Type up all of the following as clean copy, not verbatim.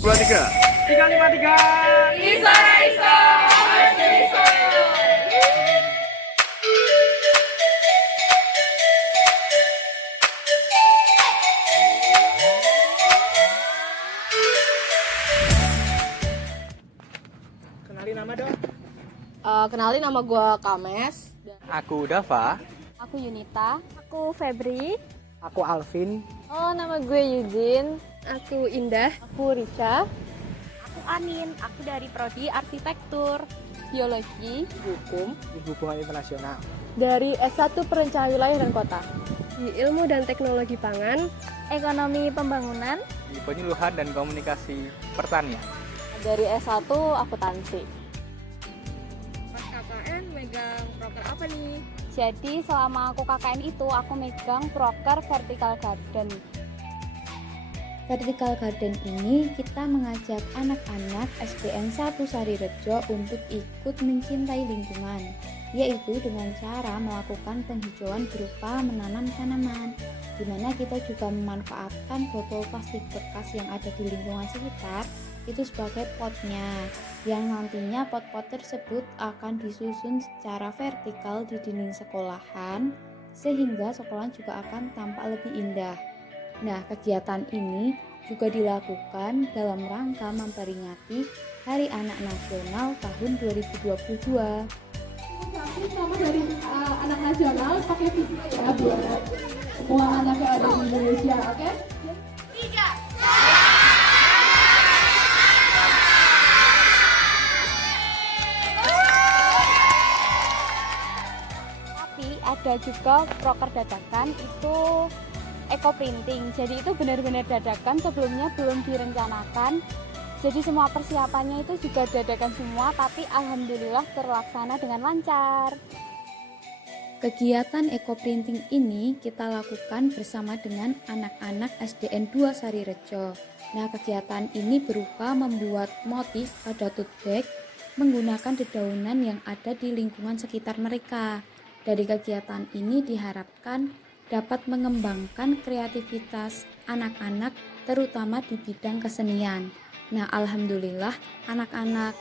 23 353 Iso. Kenalin nama dong. Kenalin, nama gue Kames. Aku Dava. Aku Yunita. Aku Febri. Aku Alvin. Oh, nama gue Eugene. Aku Indah. Aku Rica. Aku Anin, aku dari Prodi Arsitektur, Biologi. Hukum. Hubungan Internasional. Dari S1 Perencanaan Wilayah dan Kota. Di Ilmu dan Teknologi Pangan. Ekonomi Pembangunan. Di Penyuluhan dan Komunikasi Pertanian. Dari S1 Akuntansi. Pas KKN megang proker apa nih? Jadi selama aku KKN itu aku megang proker Vertical Garden. Vertical Garden ini kita mengajak anak-anak SDN 1 Sarirejo untuk ikut mencintai lingkungan, yaitu dengan cara melakukan penghijauan berupa menanam tanaman, di mana kita juga memanfaatkan botol plastik bekas yang ada di lingkungan sekitar itu sebagai potnya, yang nantinya pot-pot tersebut akan disusun secara vertikal di dinding sekolahan, sehingga sekolahan juga akan tampak lebih indah. Nah, kegiatan ini juga dilakukan dalam rangka memperingati Hari Anak Nasional tahun 2022. Sama dari anak nasional pakai video ya buat semua anak yang ada di Indonesia, oke? Tapi ada juga proker dadakan itu eco printing. Jadi itu benar-benar dadakan, sebelumnya belum direncanakan. Jadi semua persiapannya itu juga dadakan semua, tapi alhamdulillah terlaksana dengan lancar. Kegiatan eco printing ini kita lakukan bersama dengan anak-anak SDN 2 Sarirejo. Nah, kegiatan ini berupa membuat motif pada tote bag menggunakan dedaunan yang ada di lingkungan sekitar mereka. Dari kegiatan ini diharapkan dapat mengembangkan kreativitas anak-anak terutama di bidang kesenian. Nah, alhamdulillah anak-anak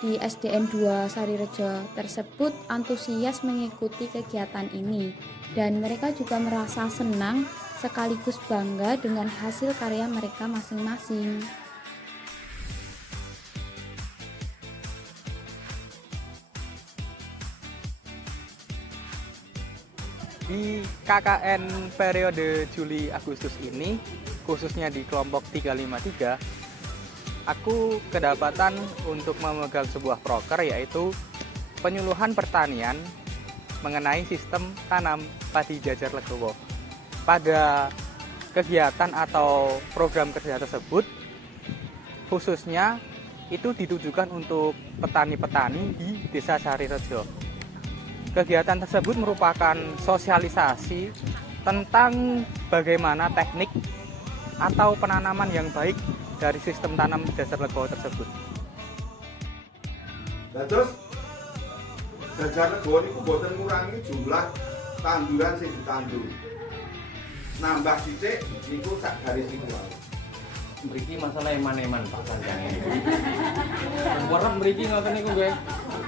di SDN 2 Sarirejo tersebut antusias mengikuti kegiatan ini dan mereka juga merasa senang sekaligus bangga dengan hasil karya mereka masing-masing. Di KKN periode Juli-Agustus ini, khususnya di kelompok 353, aku kedapatan untuk memegang sebuah proker, yaitu penyuluhan pertanian mengenai sistem tanam padi jajar legowo. Pada kegiatan atau program kerja tersebut, khususnya itu ditujukan untuk petani-petani di Desa Sarirejo. Kegiatan tersebut merupakan sosialisasi tentang bagaimana teknik atau penanaman yang baik dari sistem tanam jajar legowo tersebut. Nah, terus jajar legowo niku boten ngurangi jumlah tanduran sing ditandur. Nambah sithik niku sak garis niku wae. Mriki masalah eman-eman Pak Sanjang. Werep mriki ngoten niku nggih.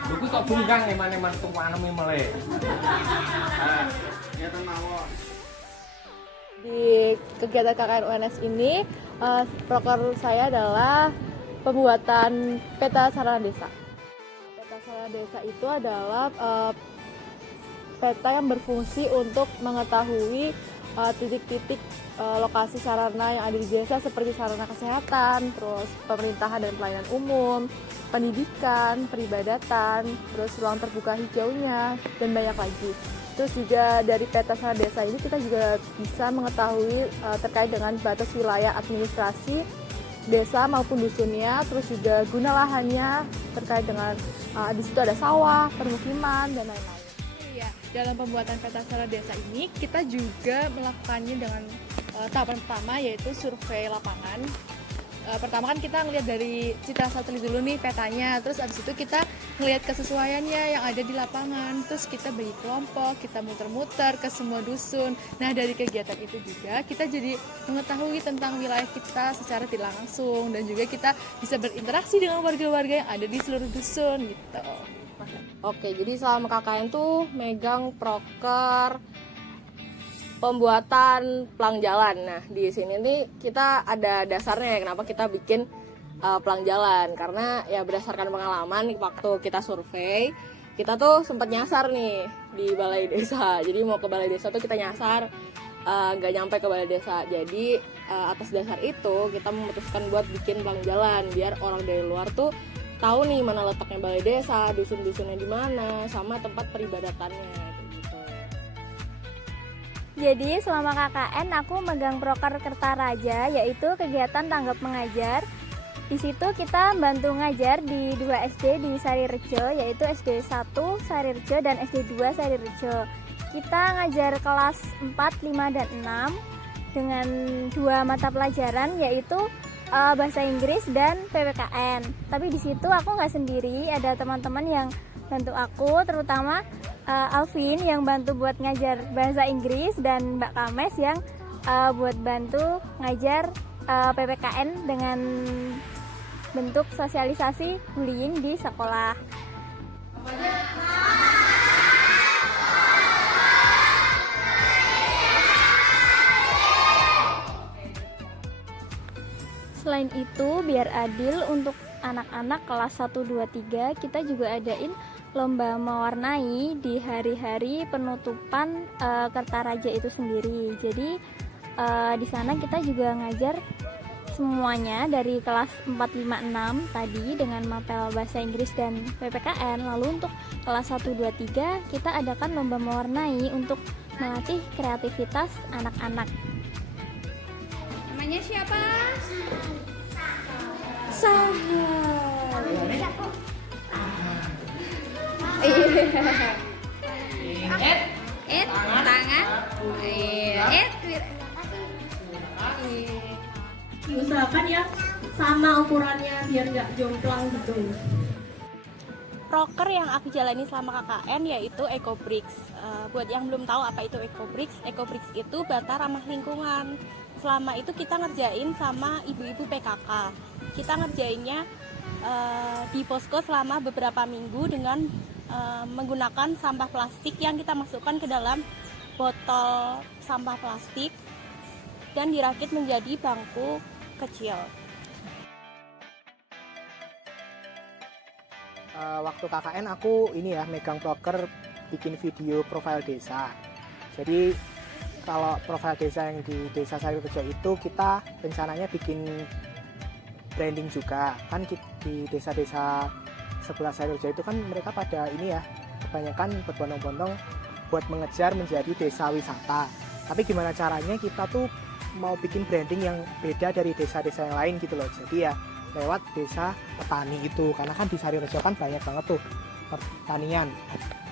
Lho ku kok bungkang eman-eman tuaneme meleh. Nah, ngeten mawon. Di kegiatan KKN UNS ini, proker saya adalah pembuatan peta sarana desa. Peta sarana desa itu adalah peta yang berfungsi untuk mengetahui titik-titik lokasi sarana yang ada di desa seperti sarana kesehatan, terus pemerintahan dan pelayanan umum, pendidikan, peribadatan, terus ruang terbuka hijaunya, dan banyak lagi. Terus juga dari peta sarana desa ini kita juga bisa mengetahui terkait dengan batas wilayah administrasi desa maupun dusunnya, terus juga guna lahannya terkait dengan di situ ada sawah, permukiman, dan lain-lain. Iya, dalam pembuatan peta sarana desa ini kita juga melakukannya dengan tahapan pertama yaitu survei lapangan. Pertama kan kita ngelihat dari citra satelit dulu nih petanya, terus abis itu kita ngelihat kesesuaiannya yang ada di lapangan, terus kita bagi kelompok, kita muter-muter ke semua dusun. Nah dari kegiatan itu juga kita jadi mengetahui tentang wilayah kita secara tidak langsung, dan juga kita bisa berinteraksi dengan warga-warga yang ada di seluruh dusun gitu. Oke, jadi selama KKN tuh megang proker pembuatan pelang jalan. Nah, di sini nih kita ada dasarnya ya kenapa kita bikin pelang jalan. Karena ya berdasarkan pengalaman waktu kita survei, kita tuh sempat nyasar nih di balai desa. Jadi mau ke balai desa tuh kita nyasar, nggak nyampe ke balai desa. Jadi atas dasar itu kita memutuskan buat bikin pelang jalan biar orang dari luar tuh tahu nih mana letaknya balai desa, dusun-dusunnya di mana, sama tempat peribadatannya. Jadi selama KKN aku megang proker Kertaraja, yaitu kegiatan tanggap mengajar. Di situ kita bantu ngajar di 2 SD di Sarirejo, yaitu SD 1 Sarirejo dan SD 2 Sarirejo. Kita ngajar kelas 4, 5, dan 6 dengan 2 mata pelajaran, yaitu bahasa Inggris dan PPKN. Tapi di situ aku nggak sendiri, ada teman-teman yang bantu aku, terutama Alvin yang bantu buat ngajar bahasa Inggris, dan Mbak Kames yang buat bantu ngajar PPKN dengan bentuk sosialisasi bullying di sekolah. Selain itu, biar adil untuk anak-anak kelas 1, 2, 3, kita juga adain lomba mewarnai di hari-hari penutupan Kertaraja itu sendiri. Jadi di sana kita juga ngajar semuanya dari kelas 4, 5, 6 tadi dengan mapel bahasa Inggris dan PPKN. Lalu untuk kelas 1, 2, 3 kita adakan lomba mewarnai untuk melatih kreativitas anak-anak. Namanya siapa? Tangan. Diusahakan ya sama ukurannya biar nggak jomplang gitu. Proker yang aku jalani selama KKN yaitu EcoBricks. Buat yang belum tahu apa itu EcoBricks itu bata ramah lingkungan. Selama itu kita ngerjain sama ibu-ibu PKK. Kita ngerjainnya di posko selama beberapa minggu dengan menggunakan sampah plastik yang kita masukkan ke dalam botol sampah plastik dan dirakit menjadi bangku kecil. Waktu KKN aku ini ya megang proker bikin video profil desa. Jadi kalau profil desa yang di Desa Sarirejo itu kita rencananya bikin branding juga. Kan di desa-desa sebelah Sarirejo itu kan mereka pada ini ya kebanyakan berbondong-bondong buat mengejar menjadi desa wisata. Tapi gimana caranya kita tuh mau bikin branding yang beda dari desa-desa yang lain gitu loh. Jadi ya lewat desa petani itu, karena kan di Sarirejo kan banyak banget tuh pertanian,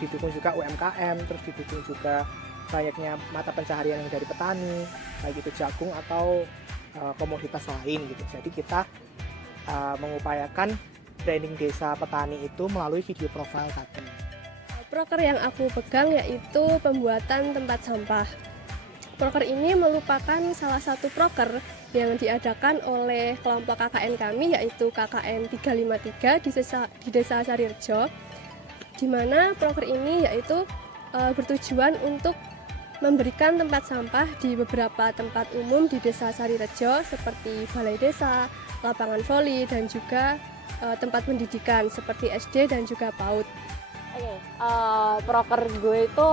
didukung juga UMKM, terus didukung juga banyaknya mata pencaharian yang dari petani, baik itu jagung atau komoditas lain gitu. Jadi kita mengupayakan branding desa petani itu melalui video profile tadi. Proker yang aku pegang yaitu pembuatan tempat sampah. Proker ini merupakan salah satu proker yang diadakan oleh kelompok KKN kami, yaitu KKN 353 di Desa Sarirejo, di mana proker ini yaitu bertujuan untuk memberikan tempat sampah di beberapa tempat umum di Desa Sarirejo seperti balai desa, lapangan voli, dan juga tempat pendidikan seperti SD dan juga PAUD. Proker gue itu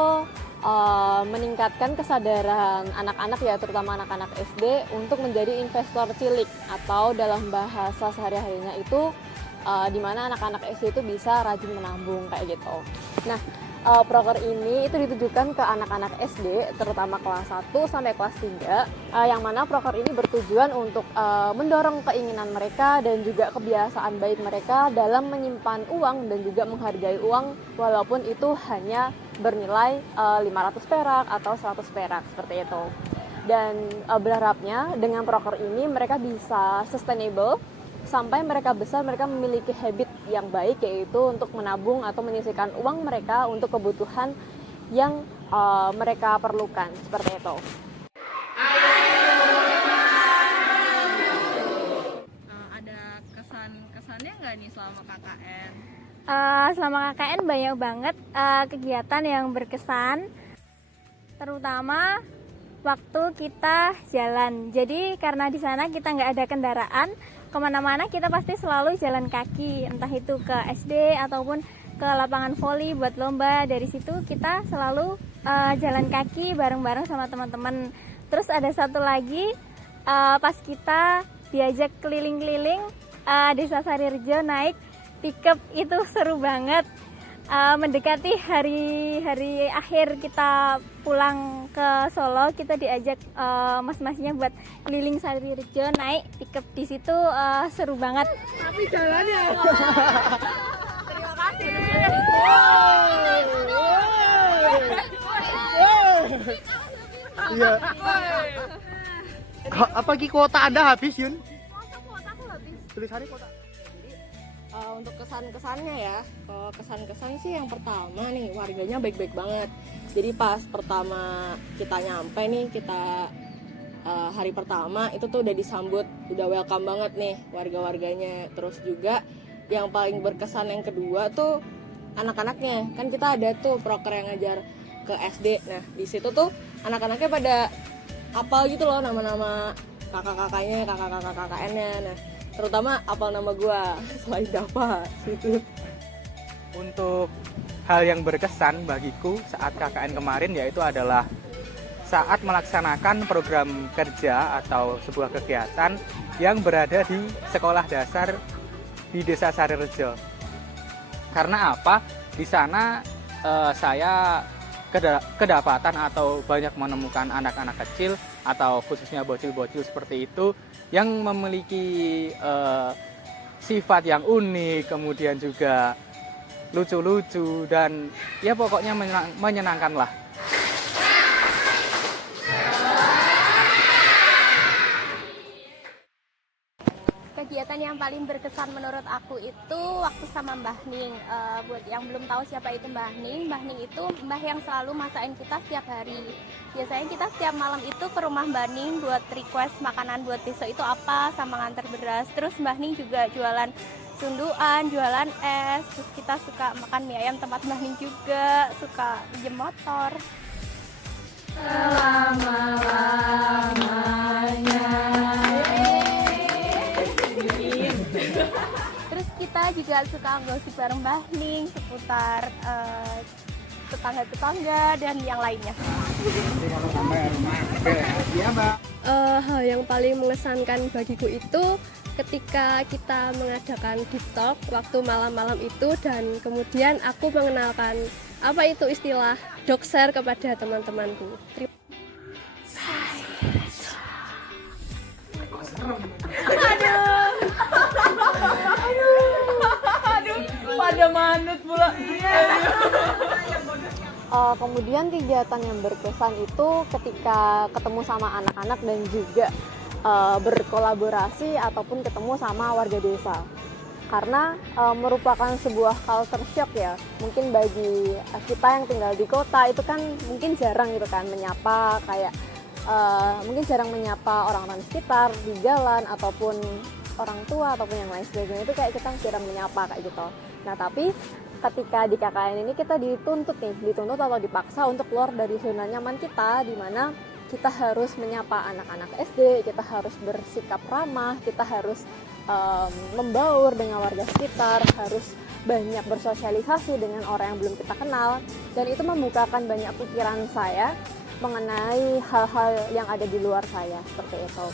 meningkatkan kesadaran anak-anak ya, terutama anak-anak SD untuk menjadi investor cilik, atau dalam bahasa sehari-harinya itu di mana anak-anak SD itu bisa rajin menabung kayak gitu. Nah, proker ini itu ditujukan ke anak-anak SD terutama kelas 1 sampai kelas 3, yang mana proker ini bertujuan untuk mendorong keinginan mereka dan juga kebiasaan baik mereka dalam menyimpan uang dan juga menghargai uang walaupun itu hanya bernilai 500 perak atau 100 perak seperti itu. Dan berharapnya dengan proker ini mereka bisa sustainable sampai mereka besar, mereka memiliki habit yang baik, yaitu untuk menabung atau menyisihkan uang mereka untuk kebutuhan yang mereka perlukan, seperti itu. Ada kesannya nggak nih selama KKN? Selama KKN banyak banget kegiatan yang berkesan, terutama waktu kita jalan. Jadi karena di sana kita nggak ada kendaraan, kemana-mana kita pasti selalu jalan kaki, entah itu ke SD ataupun ke lapangan voli buat lomba. Dari situ kita selalu jalan kaki bareng-bareng sama teman-teman. Terus ada satu lagi, pas kita diajak keliling-keliling Desa Sarirejo naik pickup, itu seru banget. Mendekati hari akhir kita pulang ke Solo, kita diajak mas-masnya buat keliling Sarirejo naik pickup. Di situ seru banget. Tapi jalannya. Terima kasih. Iya. Apa ki kuota Anda habis, Yun? Kuotaku habis. Tulisannya kuota. Untuk kesan-kesannya ya, kesan-kesan sih yang pertama nih, warganya baik-baik banget. Jadi pas pertama kita nyampe nih, kita hari pertama itu tuh udah disambut, udah welcome banget nih warga-warganya. Terus juga yang paling berkesan yang kedua tuh anak-anaknya. Kan kita ada tuh proker yang ngajar ke SD. Nah di situ tuh anak-anaknya pada apal gitu loh nama-nama kakak-kakaknya, kakak-kakak KKN-nya. Nah terutama apal nama gua selain Dava gitu. Untuk hal yang berkesan bagiku saat KKN kemarin yaitu adalah saat melaksanakan program kerja atau sebuah kegiatan yang berada di sekolah dasar di Desa Sarirejo. Karena apa? Di sana saya kedapatan atau banyak menemukan anak-anak kecil atau khususnya bocil-bocil seperti itu yang memiliki sifat yang unik, kemudian juga lucu-lucu dan ya pokoknya menyenangkan lah. Kegiatan yang paling berkesan menurut aku itu waktu sama Mbah Ning. Buat yang belum tahu siapa itu Mbah Ning itu Mbah yang selalu masakin kita setiap hari. Biasanya kita setiap malam itu ke rumah Mbah Ning buat request makanan buat besok itu apa, sama nganter beras. Terus Mbah Ning juga jualan sunduan, jualan es. Terus kita suka makan mie ayam tempat Mbah Ning juga, suka pinjem motor. Selama-lamanya. Terus kita juga suka gosip bareng Mbah Ning seputar tetangga-tetangga dan yang lainnya. Hal yang paling mengesankan bagiku itu ketika kita mengadakan deep talk waktu malam-malam itu, dan kemudian aku mengenalkan apa itu istilah doxer kepada teman-temanku. Pada manut pula. Kemudian kegiatan yang berkesan itu ketika ketemu sama anak-anak dan juga berkolaborasi ataupun ketemu sama warga desa. Karena merupakan sebuah culture shock ya. Mungkin bagi kita yang tinggal di kota itu kan mungkin jarang gitu kan menyapa, kayak mungkin jarang menyapa orang-orang sekitar di jalan ataupun orang tua ataupun yang lain sebagainya, itu kayak kita jarang menyapa kayak gitu. Nah tapi ketika di KKN ini kita dituntut atau dipaksa untuk keluar dari zona nyaman kita, di mana kita harus menyapa anak-anak SD, kita harus bersikap ramah, kita harus membaur dengan warga sekitar, harus banyak bersosialisasi dengan orang yang belum kita kenal, dan itu membukakan banyak pikiran saya mengenai hal-hal yang ada di luar saya, seperti itu.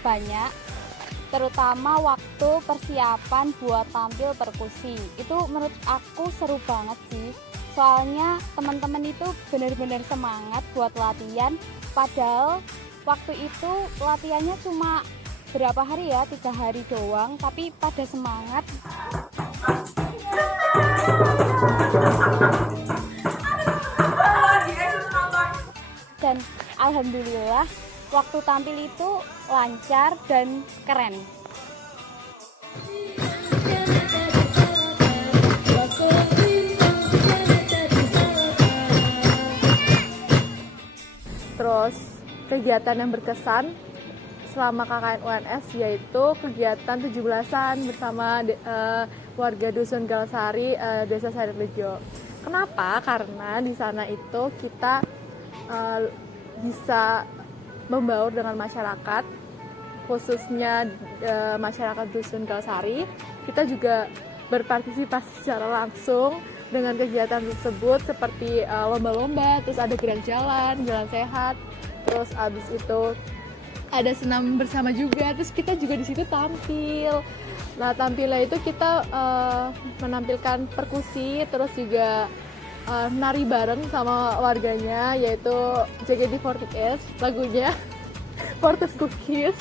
Banyak, terutama waktu persiapan buat tampil perkusi. Itu menurut aku seru banget sih. Soalnya teman-teman itu benar-benar semangat buat latihan. Padahal waktu itu latihannya cuma berapa hari ya, 3 hari doang. Tapi pada semangat. Dan alhamdulillah waktu tampil itu lancar dan keren. Terus kegiatan yang berkesan selama KKN UNS yaitu kegiatan 17-an bersama warga Dusun Galsari, Desa Sarirejo. Kenapa? Karena di sana itu kita bisa membaur dengan masyarakat, khususnya masyarakat Dusun Galsari. Kita juga berpartisipasi secara langsung dengan kegiatan tersebut seperti lomba-lomba, terus ada gerak jalan sehat, terus abis itu ada senam bersama juga, terus kita juga di situ tampil. Nah, tampilnya itu kita menampilkan perkusi, terus juga nari bareng sama warganya, yaitu JKT48 lagunya Portus Cookies.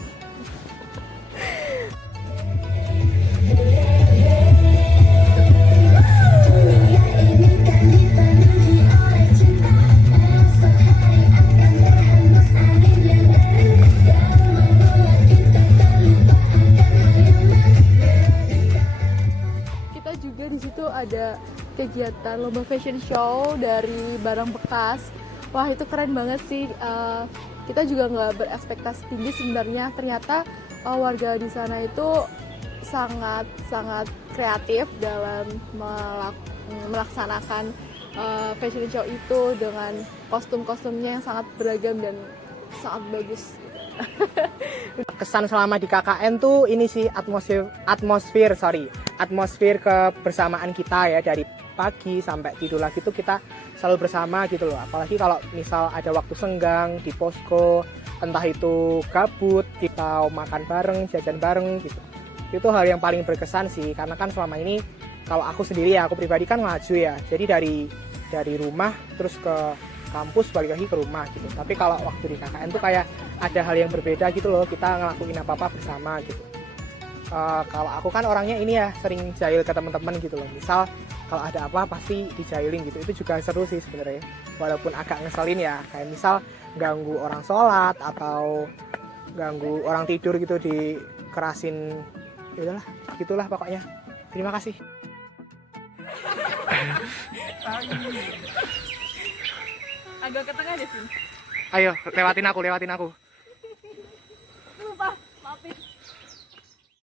Juga di situ ada kegiatan lomba fashion show dari barang bekas. Wah, itu keren banget sih. Kita juga nggak berekspektasi tinggi sebenarnya. Ternyata warga di sana itu sangat kreatif dalam melaksanakan fashion show itu dengan kostum-kostumnya yang sangat beragam dan sangat bagus. Kesan selama di KKN tuh ini sih atmosfer kebersamaan kita ya, dari pagi sampai tidur lagi tuh kita selalu bersama gitu loh. Apalagi kalau misal ada waktu senggang di posko, entah itu gabut, kita makan bareng, jajan bareng gitu. Itu hal yang paling berkesan sih, karena kan selama ini kalau aku sendiri ya, aku pribadi kan maju ya. Jadi dari rumah terus ke kampus, balik lagi ke rumah gitu. Tapi kalau waktu di KKN tuh kayak ada hal yang berbeda gitu loh, kita ngelakuin apa-apa bersama gitu. Kalau aku kan orangnya ini ya, sering jahil ke teman-teman gitu loh. Misal kalau ada apa pasti dijailin gitu. Itu juga seru sih sebenarnya. Walaupun agak ngeselin ya, kayak misal ganggu orang sholat atau ganggu orang tidur gitu, dikerasin. Ya udahlah, gitulah pokoknya. Terima kasih. Agak ke tengah deh, Vin. Ayo, lewatin aku.